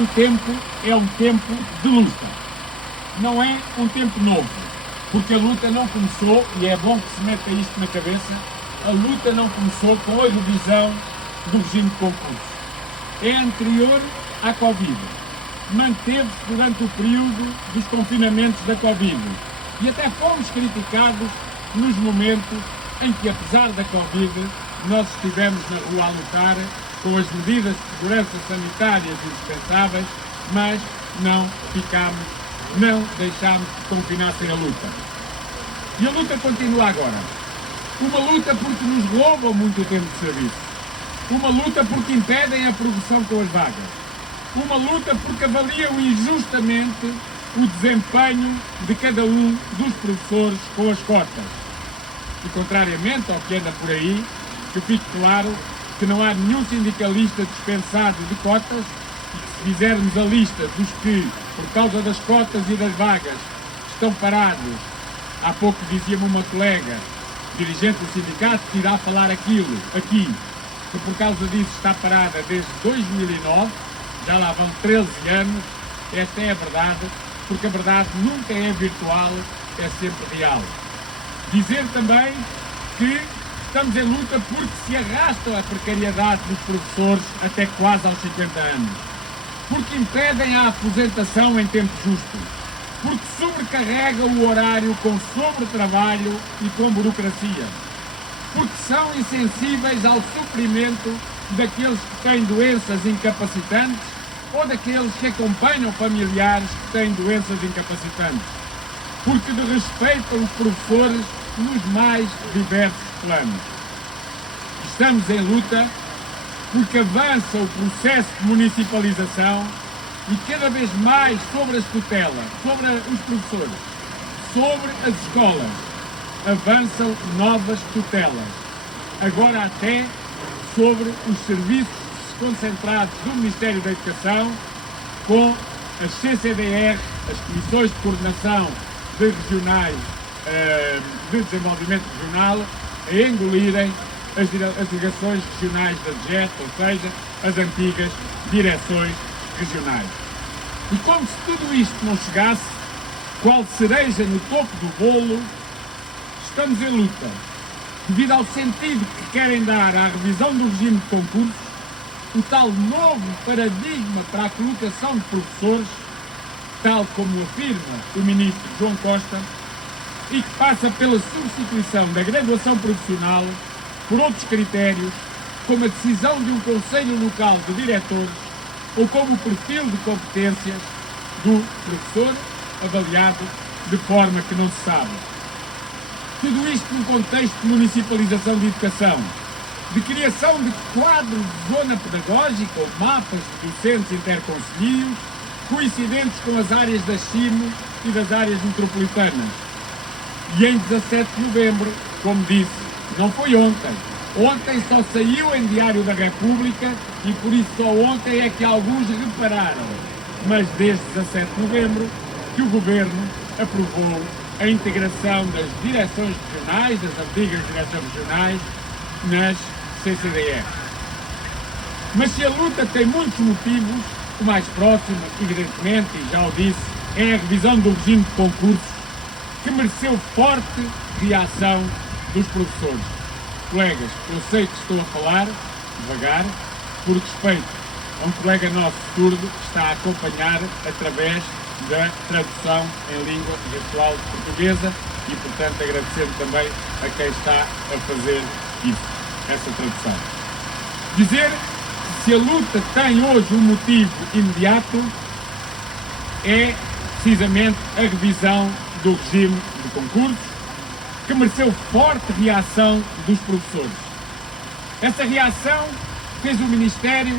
Este tempo é um tempo de luta, não é um tempo novo, porque a luta não começou, e é bom que se meta isto na cabeça, a luta não começou com a revisão do regime de concurso. É anterior à Covid, manteve-se durante o período dos confinamentos da Covid e até fomos criticados nos momentos em que, apesar da Covid, nós estivemos na rua a lutar com as medidas de segurança sanitárias indispensáveis, mas não deixámos que confinassem a luta. E a luta continua agora. Uma luta porque nos roubam muito tempo de serviço. Uma luta porque impedem a progressão com as vagas. Uma luta porque avaliam injustamente o desempenho de cada um dos professores com as cotas. E contrariamente ao que anda por aí, que fique claro que não há nenhum sindicalista dispensado de cotas e que, se fizermos a lista dos que, por causa das cotas e das vagas, estão parados, há pouco dizia-me uma colega, dirigente do sindicato, que irá falar aqui, que por causa disso está parada desde 2009, já lá vão 13 anos, esta é a verdade, porque a verdade nunca é virtual, é sempre real. Dizer também que estamos em luta porque se arrasta a precariedade dos professores até quase aos 50 anos, porque impedem a aposentação em tempo justo, porque sobrecarrega o horário com sobretrabalho e com burocracia, porque são insensíveis ao sofrimento daqueles que têm doenças incapacitantes ou daqueles que acompanham familiares que têm doenças incapacitantes, porque desrespeitam os professores nos mais diversos planos. Estamos em luta porque avança o processo de municipalização e cada vez mais sobre as tutelas, sobre os professores, sobre as escolas, avançam novas tutelas. Agora até sobre os serviços concentrados do Ministério da Educação, com as CCDR, as Comissões de Coordenação de Regionais de Desenvolvimento Regional, a engolirem as delegações regionais da DGET, ou seja, as antigas direções regionais. E como se tudo isto não chegasse, qual cereja no topo do bolo, estamos em luta, devido ao sentido que querem dar à revisão do regime de concursos, o tal novo paradigma para a colocação de professores, tal como afirma o ministro João Costa, e que passa pela substituição da graduação profissional por outros critérios, como a decisão de um conselho local de diretores ou como o perfil de competências do professor avaliado de forma que não se sabe. Tudo isto num contexto de municipalização de educação, de criação de quadros de zona pedagógica ou mapas de docentes interconcelhios, coincidentes com as áreas das CIMO e das áreas metropolitanas. E em 17 de novembro, como disse, não foi ontem. Ontem só saiu em Diário da República e por isso só ontem é que alguns repararam. Mas desde 17 de novembro que o Governo aprovou a integração das direções regionais, das antigas direções regionais, nas CCDR. Mas se a luta tem muitos motivos, o mais próximo, evidentemente, e já o disse, é a revisão do regime de concursos, que mereceu forte reação dos professores. Colegas, eu sei que estou a falar devagar, por respeito a um colega nosso surdo que está a acompanhar através da tradução em língua gestual portuguesa e, portanto, agradecendo também a quem está a fazer isso, essa tradução. Dizer que se a luta tem hoje um motivo imediato é precisamente a revisão do regime de concursos, que mereceu forte reação dos professores. Essa reação fez o Ministério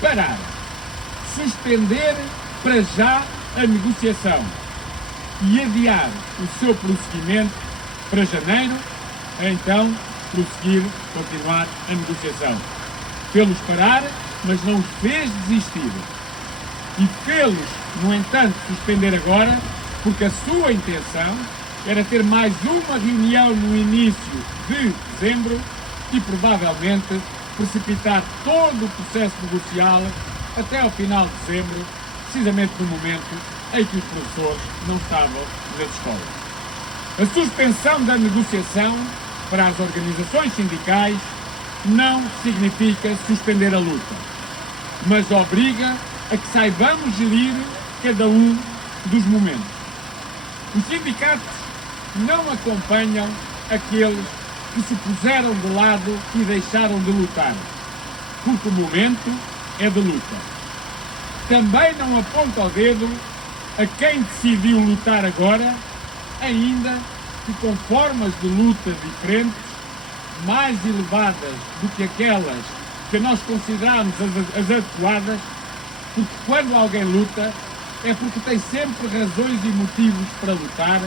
parar, suspender para já a negociação e adiar o seu prosseguimento para janeiro, a então continuar a negociação. Fê-los parar, mas não os fez desistir. E fê-los, no entanto, suspender agora, porque a sua intenção era ter mais uma reunião no início de dezembro e provavelmente precipitar todo o processo negocial até ao final de dezembro, precisamente no momento em que os professores não estavam nas escolas. A suspensão da negociação para as organizações sindicais não significa suspender a luta, mas obriga a que saibamos gerir cada um dos momentos. Os sindicatos não acompanham aqueles que se puseram de lado e deixaram de lutar, porque o momento é de luta. Também não aponta o dedo a quem decidiu lutar agora, ainda que com formas de luta diferentes, mais elevadas do que aquelas que nós consideramos as adequadas, porque quando alguém luta é porque tem sempre razões e motivos para lutar,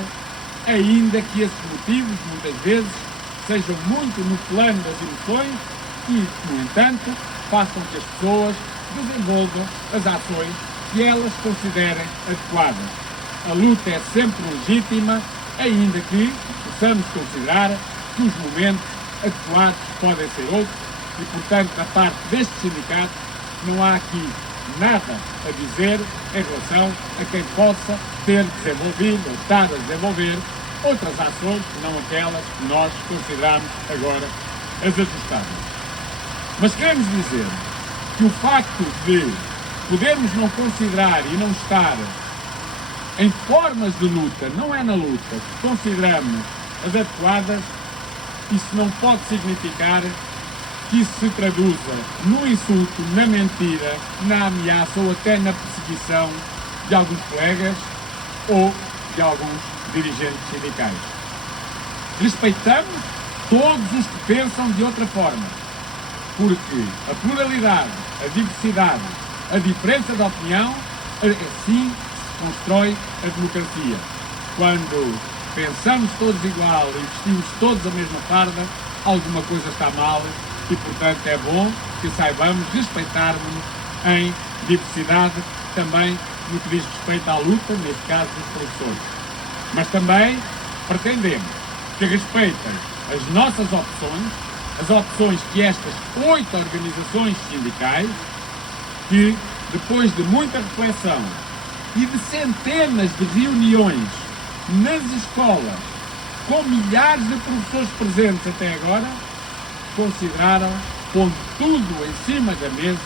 ainda que esses motivos, muitas vezes, sejam muito no plano das emoções e, no entanto, façam que as pessoas desenvolvam as ações que elas considerem adequadas. A luta é sempre legítima, ainda que possamos considerar que os momentos adequados podem ser outros e, portanto, da parte destes sindicatos, não há aqui nada a dizer em relação a quem possa ter desenvolvido ou estar a desenvolver outras ações que não aquelas que nós consideramos agora as ajustadas. Mas queremos dizer que o facto de podermos não considerar e não estar em formas de luta, não é na luta que consideramos as adequadas, isso não pode significar que isso se traduza no insulto, na mentira, na ameaça ou até na perseguição de alguns colegas ou de alguns dirigentes sindicais. Respeitamos todos os que pensam de outra forma, porque a pluralidade, a diversidade, a diferença de opinião, assim se constrói a democracia. Quando pensamos todos igual e vestimos todos a mesma farda, alguma coisa está mal e, portanto, é bom que saibamos respeitar-nos em diversidade, também no que diz respeito à luta, neste caso dos professores. Mas também pretendemos que respeitem as nossas opções, as opções que estas 8 organizações sindicais, que depois de muita reflexão e de centenas de reuniões nas escolas, com milhares de professores presentes até agora, consideraram, pondo tudo em cima da mesa,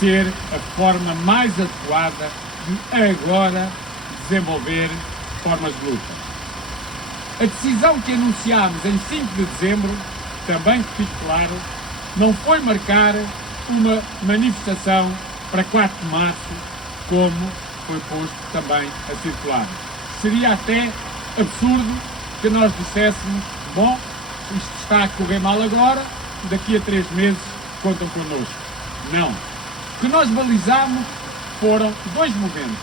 ser a forma mais adequada de agora desenvolver formas de luta. A decisão que anunciámos em 5 de dezembro, também que fique claro, não foi marcar uma manifestação para 4 de março, como foi posto também a circular. Seria até absurdo que nós disséssemos, bom, isto está a correr mal agora, daqui a 3 meses contam connosco. Não. O que nós balizámos foram 2 momentos.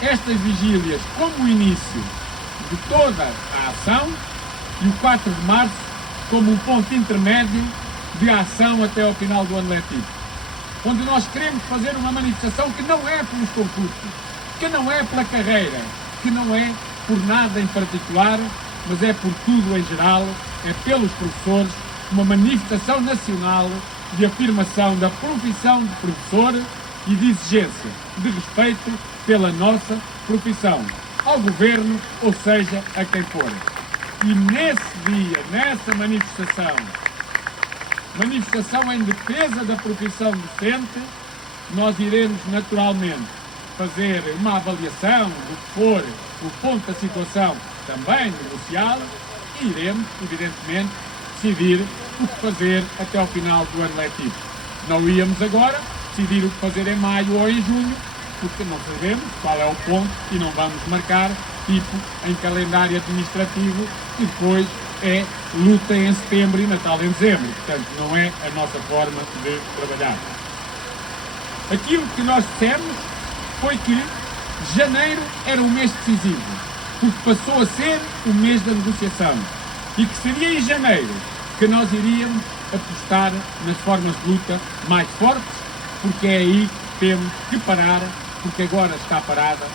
Estas vigílias como o início de toda a ação e o 4 de março como um ponto intermédio de ação até ao final do ano letivo, onde nós queremos fazer uma manifestação que não é pelos concursos, que não é pela carreira, que não é por nada em particular, mas é por tudo em geral, é pelos professores, uma manifestação nacional de afirmação da profissão de professor e de exigência de respeito pela nossa profissão, ao governo, ou seja, a quem for. E nesse dia, nessa manifestação em defesa da profissão docente, nós iremos naturalmente fazer uma avaliação do que for o ponto da situação também negocial e iremos, evidentemente, decidir o que fazer até ao final do ano letivo. Não íamos agora decidir o que fazer em maio ou em junho, porque não sabemos qual é o ponto e não vamos marcar, tipo em calendário administrativo, e depois é luta em setembro e Natal em dezembro. Portanto, não é a nossa forma de trabalhar. Aquilo que nós dissemos foi que janeiro era um mês decisivo, porque passou a ser o mês da negociação, e que seria em janeiro que nós iríamos apostar nas formas de luta mais fortes, porque é aí que temos que parar, porque agora está parada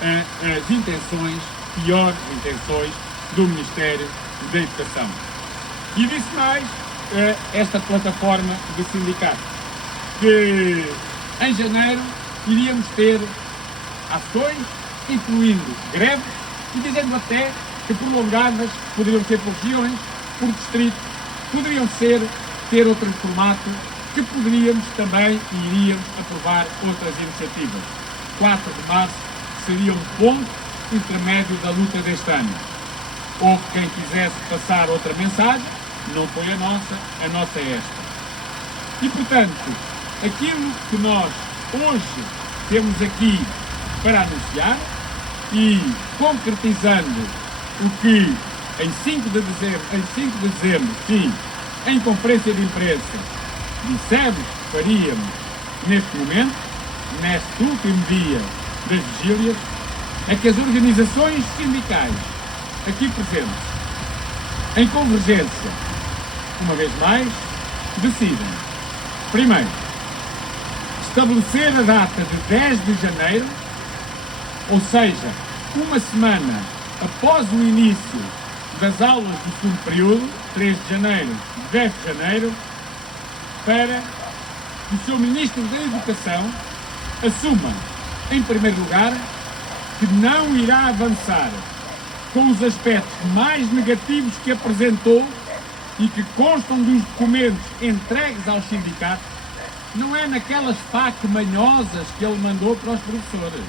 as intenções, piores intenções, do Ministério da Educação. E disse mais esta plataforma de sindicatos, que em janeiro iríamos ter ações, incluindo greves, e dizendo até que prolongadas poderiam ser por regiões, por distritos, poderiam ter outro formato, que poderíamos também e iríamos aprovar outras iniciativas. 4 de março seria um ponto intermédio da luta deste ano. Houve quem quisesse passar outra mensagem, não foi a nossa é esta. E, portanto, aquilo que nós hoje temos aqui para anunciar e concretizando o que em 5 de dezembro, sim, em conferência de imprensa, dissemos que faríamos neste momento, neste último dia das vigílias, é que as organizações sindicais aqui presentes, em convergência, uma vez mais, decidem, primeiro, estabelecer a data de 10 de janeiro, ou seja, uma semana após o início das aulas do segundo período, 3 de janeiro, 10 de janeiro, para que o Sr. Ministro da Educação assuma, em primeiro lugar, que não irá avançar com os aspectos mais negativos que apresentou e que constam dos documentos entregues aos sindicatos, não é naquelas FAQ manhosas que ele mandou para os professores.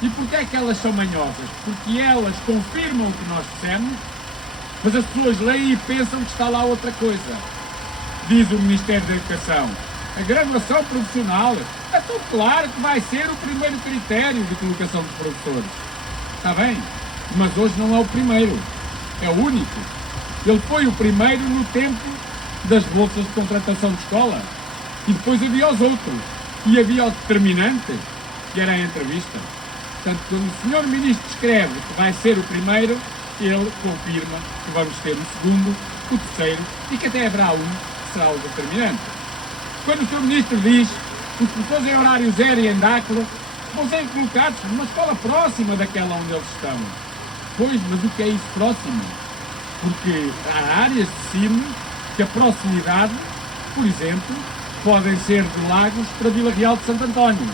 E porquê é que elas são manhosas? Porque elas confirmam o que nós dissemos, mas as pessoas leem e pensam que está lá outra coisa. Diz o Ministério da Educação, a graduação profissional, é tão claro que vai ser o primeiro critério de colocação dos professores. Está bem? Mas hoje não é o primeiro, é o único. Ele foi o primeiro no tempo das bolsas de contratação de escola. E depois havia os outros. E havia o determinante, que era a entrevista. Portanto, quando o Sr. Ministro escreve que vai ser o primeiro, ele confirma que vamos ter o segundo, o terceiro e que até haverá um que será o determinante. Quando o Sr. Ministro diz que os professores em horário zero e em DACLA vão ser colocados numa escola próxima daquela onde eles estão. Pois, mas o que é isso próximo? Porque há áreas de cima que a proximidade, por exemplo, podem ser de Lagos para Vila Real de Santo António.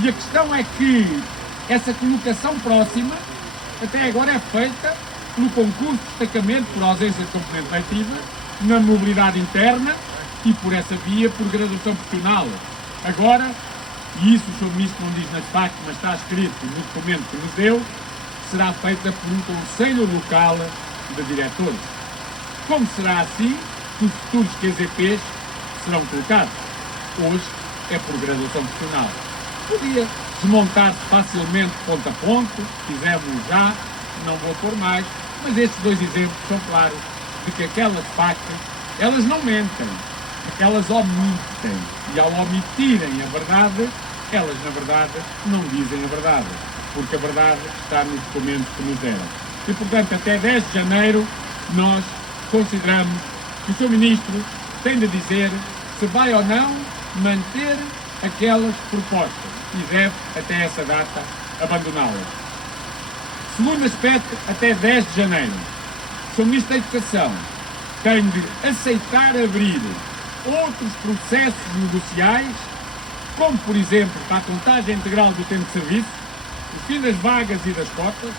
E a questão é que essa colocação próxima, até agora é feita no concurso de destacamento por ausência de componente letiva, na mobilidade interna e por essa via, por graduação profissional. Agora, e isso o Sr. Ministro não diz nas FAQ, mas está escrito no documento que nos deu, será feita por um Conselho Local de Diretores. Como será assim que os futuros QZPs serão colocados? Hoje é por graduação profissional. Podia desmontar-se facilmente ponto a ponto, fizemos já, não vou pôr mais, mas estes dois exemplos são claros de que aquelas FAQ, elas não mentem, elas omitem. E ao omitirem a verdade, elas na verdade não dizem a verdade, porque a verdade está nos documentos que nos deram. E portanto até 10 de janeiro nós consideramos que o Sr. Ministro tem de dizer se vai ou não manter aquelas propostas e deve até essa data abandoná-las. Segundo aspecto, até 10 de janeiro, o Sr. Ministro da Educação tem de aceitar abrir outros processos negociais, como por exemplo para a contagem integral do tempo de serviço, o fim das vagas e das cotas,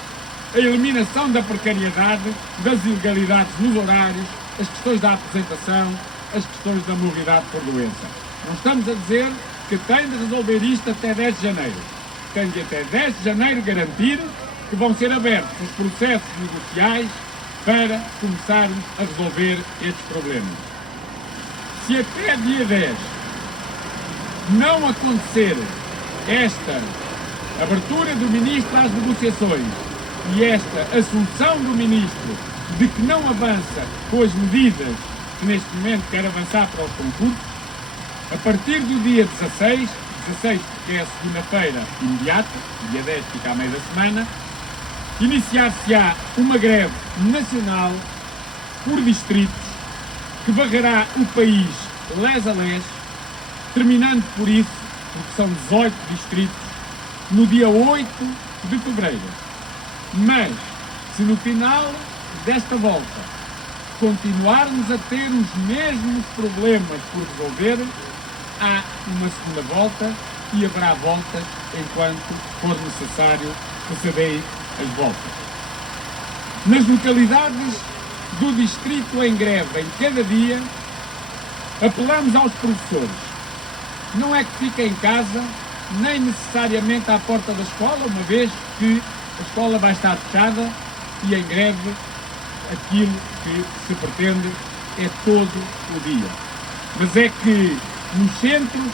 a eliminação da precariedade, das ilegalidades nos horários, as questões da aposentação, as questões da mobilidade por doença. Não estamos a dizer que tem de resolver isto até 10 de janeiro. Tem de até 10 de janeiro garantir que vão ser abertos os processos negociais para começarmos a resolver estes problemas. Se até dia 10 não acontecer esta abertura do Ministro às negociações e esta assunção do Ministro de que não avança com as medidas que neste momento quer avançar para os concursos, a partir do dia 16 porque é a segunda-feira imediata, dia 10 fica à meia da semana, iniciar-se-á uma greve nacional por distritos que varrerá o país les a les, terminando por isso, porque são 18 distritos, no dia 8 de fevereiro. Mas, se no final desta volta continuarmos a ter os mesmos problemas por resolver, há uma segunda volta e haverá voltas enquanto for necessário que se deem as voltas. Nas localidades do distrito em greve em cada dia, apelamos aos professores. Não é que fiquem em casa, nem necessariamente à porta da escola, uma vez que a escola vai estar fechada e em greve aquilo que se pretende é todo o dia. Mas é que nos centros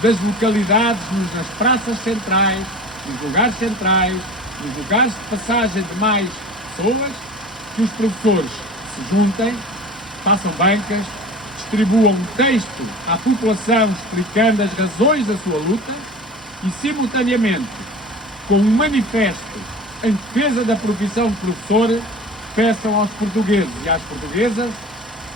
das localidades, nas praças centrais, nos lugares centrais, nos lugares de passagem de mais pessoas, que os professores se juntem, façam bancas, distribuam um texto à população explicando as razões da sua luta e, simultaneamente, com um manifesto em defesa da profissão de professor, peçam aos portugueses e às portuguesas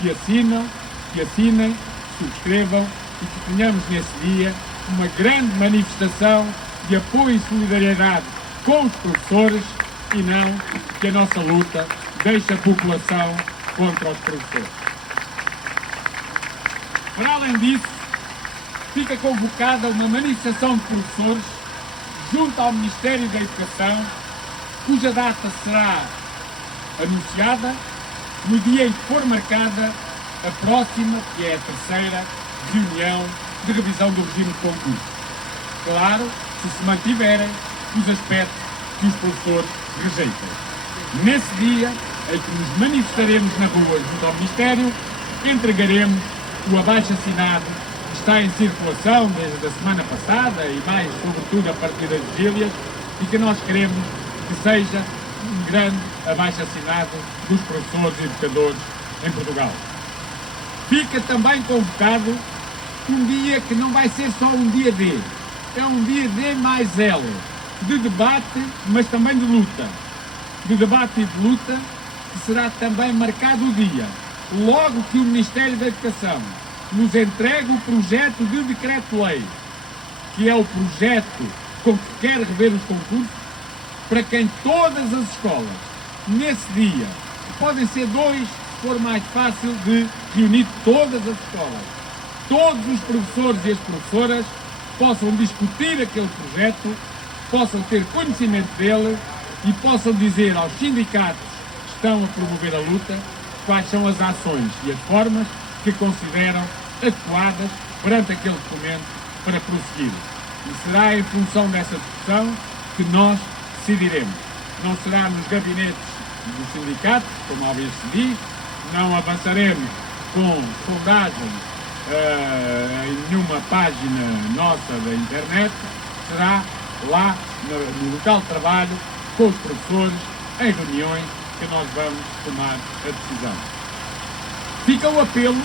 que assinem, subscrevam e que tenhamos nesse dia uma grande manifestação de apoio e solidariedade com os professores e não que a nossa luta deixe a população contra os professores. Para além disso, fica convocada uma manifestação de professores junto ao Ministério da Educação, cuja data será anunciada no dia em que for marcada a próxima, que é a terceira reunião de revisão do regime de concurso. Claro, se mantiverem os aspectos que os professores rejeitam. Nesse dia em que nos manifestaremos na rua junto ao Ministério, entregaremos o abaixo-assinado que está em circulação desde a semana passada e mais, sobretudo, a partir das vigílias, e que nós queremos que seja um grande abaixo-assinado dos professores e educadores em Portugal. Fica também convocado um dia que não vai ser só um dia D, é um dia D mais L, de debate, mas também de luta. De debate e de luta, que será também marcado o dia, logo que o Ministério da Educação nos entregue o projeto de decreto-lei, que é o projeto com que quer rever os concursos, para que em todas as escolas, nesse dia, podem ser dois, se for mais fácil de reunir todas as escolas, todos os professores e as professoras possam discutir aquele projeto, possam ter conhecimento dele e possam dizer aos sindicatos que estão a promover a luta quais são as ações e as formas que consideram adequadas perante aquele documento para prosseguir. E será em função dessa discussão que nós decidiremos. Não será nos gabinetes dos sindicatos, como às vezes se diz, não avançaremos com sondagens em nenhuma página nossa da internet, será lá no local de trabalho, com os professores, em reuniões, que nós vamos tomar a decisão. Fica o apelo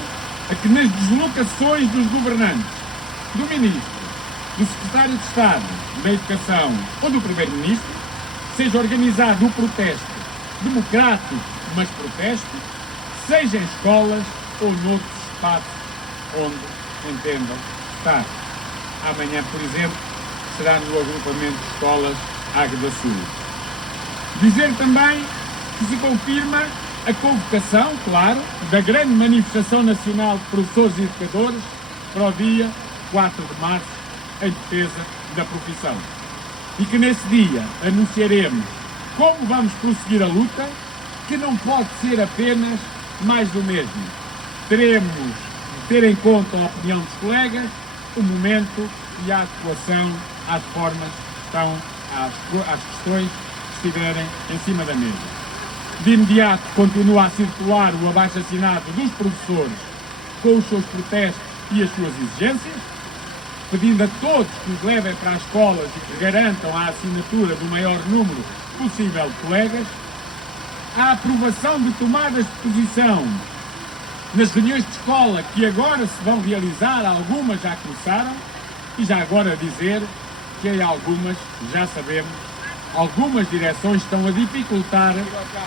a que nas deslocações dos governantes, do Ministro, do Secretário de Estado da Educação ou do Primeiro-Ministro, seja organizado o protesto democrático, mas protesto, seja em escolas ou noutros espaços onde entendam estar. Amanhã, por exemplo, será no agrupamento de escolas Águeda do Sul. Dizer também que se confirma a convocação, claro, da grande manifestação nacional de professores e educadores para o dia 4 de março, em defesa da profissão. E que nesse dia anunciaremos como vamos prosseguir a luta, que não pode ser apenas mais do mesmo. Teremos de ter em conta a opinião dos colegas, o momento e a adequação às formas que estão, às questões que estiverem em cima da mesa. De imediato continua a circular o abaixo-assinado dos professores com os seus protestos e as suas exigências, pedindo a todos que os levem para as escolas e que garantam a assinatura do maior número possível de colegas, a aprovação de tomadas de posição nas reuniões de escola que agora se vão realizar, algumas já começaram, e já agora dizer que em algumas, já sabemos, algumas direções estão a dificultar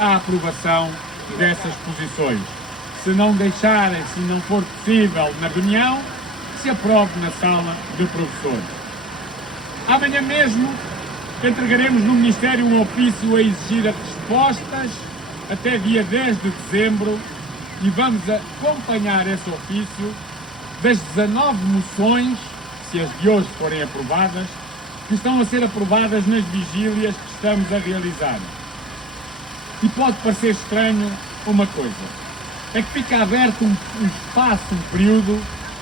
a aprovação dessas posições. Se não deixarem, se não for possível na reunião, se aprove na sala de professores. Amanhã mesmo entregaremos no Ministério um ofício a exigir respostas até dia 10 de dezembro e vamos acompanhar esse ofício das 19 moções, se as de hoje forem aprovadas, que estão a ser aprovadas nas vigílias que estamos a realizar. E pode parecer estranho uma coisa, é que fica aberto um espaço, um período,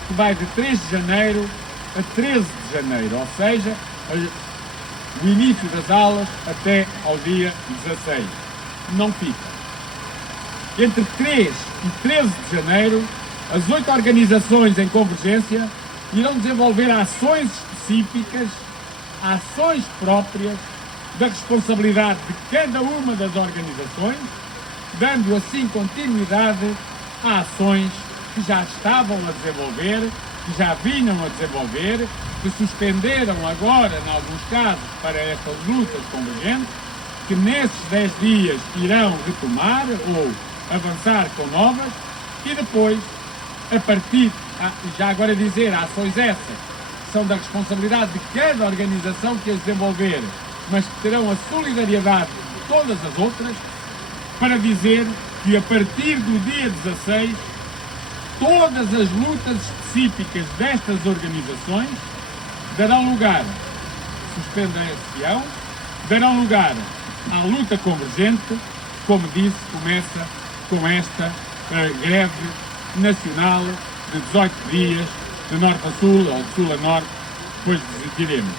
que vai de 3 de janeiro a 13 de janeiro, ou seja, o início das aulas até ao dia 16. Não fica. Entre 3 e 13 de janeiro, as 8 organizações em Convergência irão desenvolver ações específicas, ações próprias da responsabilidade de cada uma das organizações, dando assim continuidade a ações que já estavam a desenvolver, que já vinham a desenvolver, que suspenderam agora, em alguns casos, para estas lutas convergentes, que nesses 10 dias irão retomar ou avançar com novas e depois, a partir, já agora dizer, ações essas são da responsabilidade de cada organização que as desenvolver, mas que terão a solidariedade de todas as outras, para dizer que a partir do dia 16, todas as lutas específicas destas organizações darão lugar, suspendem-se-ão, darão lugar à luta convergente, como disse, começa com esta greve nacional de 18 dias, de norte a sul ou de sul a norte, depois decidiremos.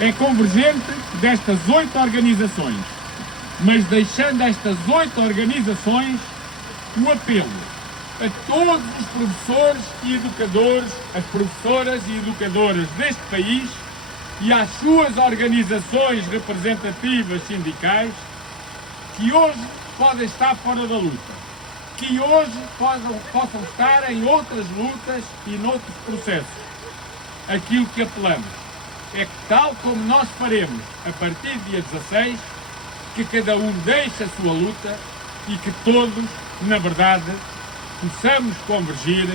É convergente destas 8 organizações, mas deixando estas 8 organizações o apelo a todos os professores e educadores, as professoras e educadoras deste país e às suas organizações representativas sindicais que hoje podem estar fora da luta, que hoje possam estar em outras lutas e noutros processos. Aquilo que apelamos é que, tal como nós faremos a partir do dia 16, que cada um deixe a sua luta e que todos, na verdade, possamos convergir,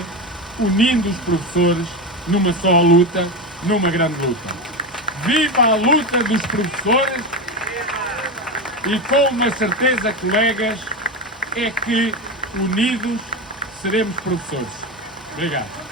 unindo os professores numa só luta, numa grande luta. Viva a luta dos professores e com uma certeza, colegas, é que unidos seremos professores. Obrigado.